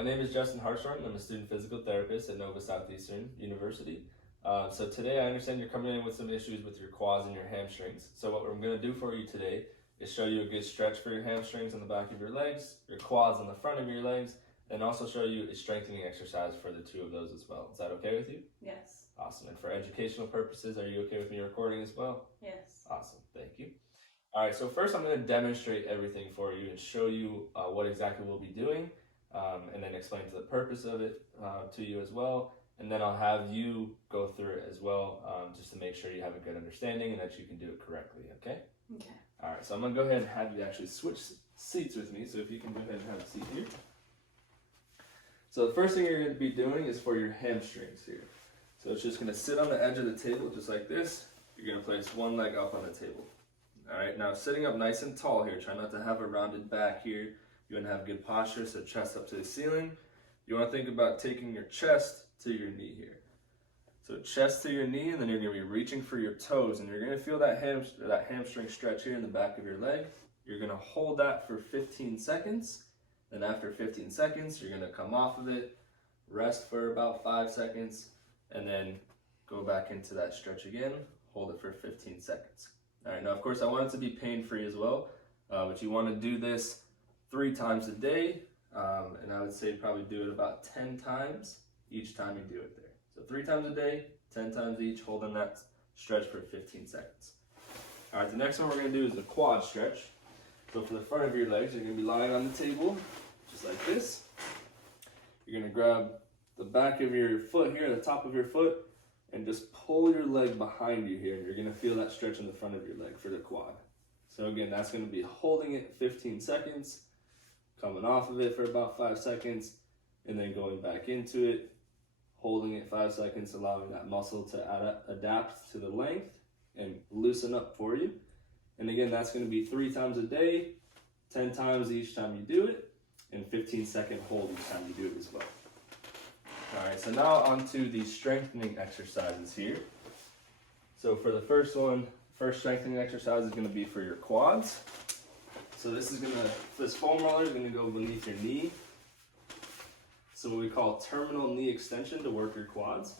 My name is Justin Hartshorn. I'm a student physical therapist at Nova Southeastern University. So today I understand you're coming in with some issues with your quads and your hamstrings. So what I'm going to do for you today is show you a good stretch for your hamstrings on the back of your legs, your quads on the front of your legs, and also show you a strengthening exercise for the two of those as well. Is that okay with you? Yes. Awesome. And for educational purposes, are you okay with me recording as well? Yes. Awesome. Thank you. All right, so first I'm going to demonstrate everything for you and show you what exactly we'll be doing, and then explain the purpose of it to you as well. And then I'll have you go through it as well, just to make sure you have a good understanding and that you can do it correctly, okay? Okay. All right, so I'm going to go ahead and have you actually switch seats with me. So if you can go ahead and have a seat here. So the first thing you're going to be doing is for your hamstrings here. So it's just going to sit on the edge of the table just like this. You're going to place one leg up on the table. All right, now sitting up nice and tall here. Try not to have a rounded back here. You want to have good posture, so chest up to the ceiling. You want to think about taking your chest to your knee here. So chest to your knee, and then you're going to be reaching for your toes, and you're going to feel that hamstring stretch here in the back of your leg. You're going to hold that for 15 seconds. Then after 15 seconds, you're going to come off of it, rest for about 5 seconds, and then go back into that stretch again. Hold it for 15 seconds. All right, now of course I want it to be pain-free as well, but you want to do this 3 times a day, and I would say probably do it about 10 times each time you do it there. So 3 times a day, 10 times each, holding that stretch for 15 seconds. All right, the next one we're going to do is the quad stretch. So for the front of your legs, you're going to be lying on the table, just like this. You're going to grab the back of your foot here, the top of your foot, and just pull your leg behind you here. You're going to feel that stretch in the front of your leg for the quad. So again, that's going to be holding it 15 seconds, coming off of it for about 5 seconds, and then going back into it, holding it 5 seconds, allowing that muscle to adapt to the length and loosen up for you. And again, that's going to be 3 times a day, 10 times each time you do it, and 15-second hold each time you do it as well. All right, so now onto the strengthening exercises here. So for the first one, first strengthening exercise is going to be for your quads. So this foam roller is going to go beneath your knee. So what we call terminal knee extension to work your quads.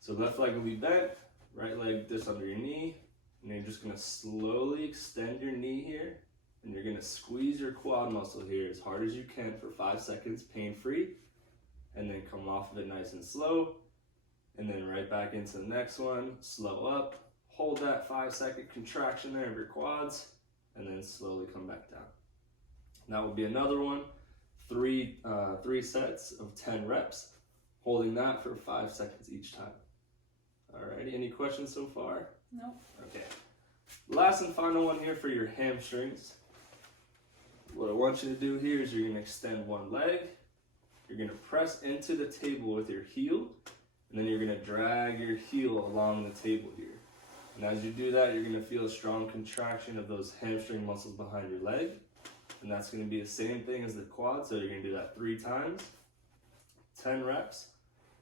So left leg will be bent, right leg just under your knee, and you're just going to slowly extend your knee here, and you're going to squeeze your quad muscle here as hard as you can for 5 seconds, pain-free. And then come off of it nice and slow, and then right back into the next one, slow up, hold that 5-second contraction there of your quads, and then slowly come back down. That will be another one, three sets of 10 reps, holding that for 5 seconds each time. Alrighty, any questions so far? No. Okay, last and final one here for your hamstrings. What I want you to do here is you're going to extend one leg. You're going to press into the table with your heel, and then you're going to drag your heel along the table here. And as you do that, you're going to feel a strong contraction of those hamstring muscles behind your leg. And that's going to be the same thing as the quad, so you're going to do that 3 times, 10 reps,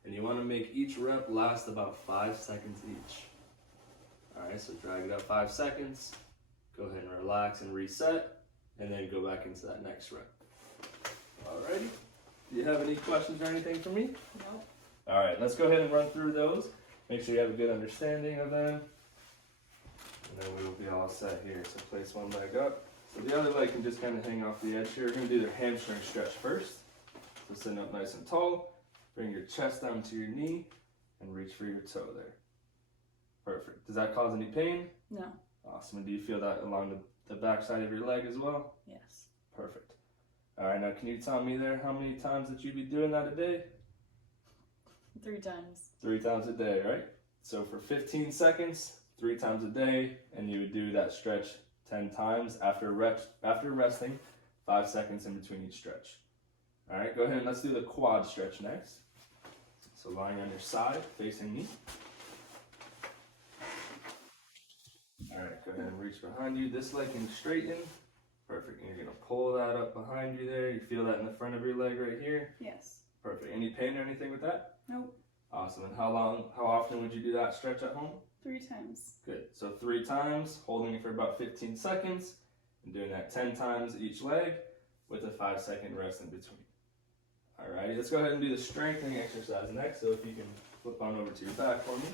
and you want to make each rep last about 5 seconds each. All right, so drag it up 5 seconds, go ahead and relax and reset, and then go back into that next rep. Alrighty. Do you have any questions or anything for me? No. All right, let's go ahead and run through those. Make sure you have a good understanding of them. And then we will be all set here. So place one leg up. So the other leg can just kind of hang off the edge here. We're going to do the hamstring stretch first. So sitting up nice and tall. Bring your chest down to your knee and reach for your toe there. Perfect. Does that cause any pain? No. Awesome. And do you feel that along the back side of your leg as well? Yes. Perfect. All right, now can you tell me there how many times that you'd be doing that a day? 3 times. 3 times a day, right? So for 15 seconds, 3 times a day, and you would do that stretch 10 times after resting 5 seconds in between each stretch. All right, go ahead and let's do the quad stretch next. So lying on your side, facing me. All right, go ahead and reach behind you. This leg can straighten. Perfect, and you're gonna pull that up behind you there. You feel that in the front of your leg right here? Yes. Perfect. Any pain or anything with that? Nope. Awesome. And how often would you do that stretch at home? 3 times. Good. So 3 times, holding it for about 15 seconds, and doing that 10 times each leg with a 5-second rest in between. Alrighty. Alrighty, let's go ahead and do the strengthening exercise next. So if you can flip on over to your back for me.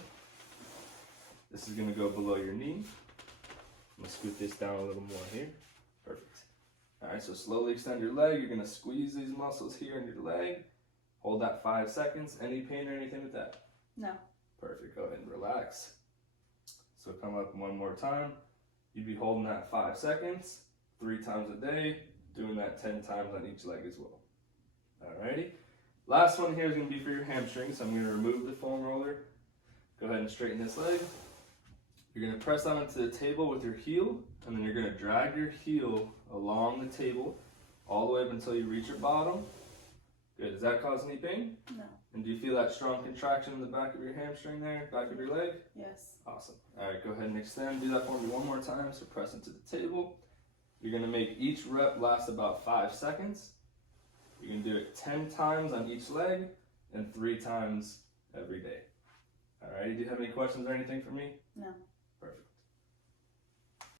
This is going to go below your knee. I'm going to scoot this down a little more here. Perfect. Alright, so slowly extend your leg. You're going to squeeze these muscles here in your leg. Hold that 5 seconds. Any pain or anything with that? No. Perfect. Go ahead and relax. So come up one more time. You'd be holding that 5 seconds 3 times a day, doing that 10 times on each leg as well. Alrighty. Last one here is going to be for your hamstrings. So I'm going to remove the foam roller. Go ahead and straighten this leg. You're going to press down into the table with your heel, and then you're going to drag your heel along the table all the way up until you reach your bottom. Good. Does that cause any pain? No. And do you feel that strong contraction in the back of your hamstring there, back of your leg? Yes. Awesome. All right, go ahead and extend. Do that for me one more time. So press into the table. You're going to make each rep last about 5 seconds. You're going to do it 10 times on each leg and 3 times every day. All right, do you have any questions or anything for me? No.